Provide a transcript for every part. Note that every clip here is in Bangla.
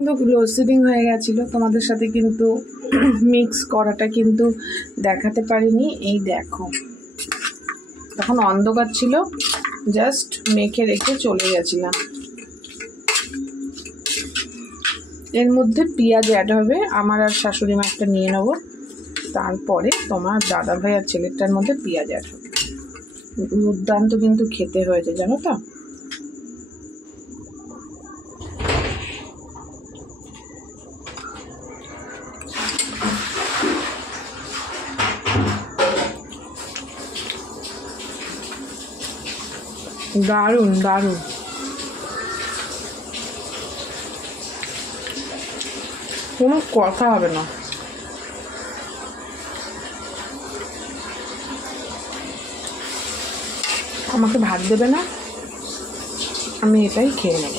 কিন্তু লোডশেডিং হয়ে গেছিলো, তোমাদের সাথে কিন্তু মিক্স করাটা কিন্তু দেখাতে পারিনি। এই দেখো, তখন অন্ধকার ছিল, জাস্ট মেখে রেখে চলে গেছিলাম। এর মধ্যে পেঁয়াজ অ্যাড হবে, আমার আর শাশুড়ি মা একটা নিয়ে নেবো, তারপরে তোমার দাদা ভাই আর ছেলেটার মধ্যে পেঁয়াজ অ্যাড হবে। দুর্দান্ত কিন্তু খেতে হয়েছে, জানো তো। দারুণ দারুণ, কোনো কথা হবে না। আমাকে ভাত দেবে না, আমি এটাই খেয়ে নেব।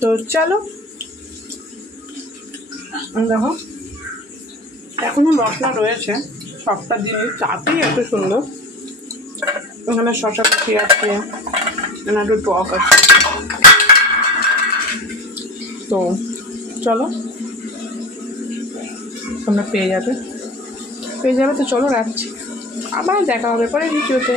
তো চলো, দেখো এখনো মশলা রয়েছে, সবটা জিনিস চাতেই এত সুন্দর। এখানে শশা কুচি আছে, এখানে একটু টক আছে। তো চলো, তোমরা পেয়ে যাবে। তো চলো রাখছি, আবার দেখা হবে পরে ভিডিওতে।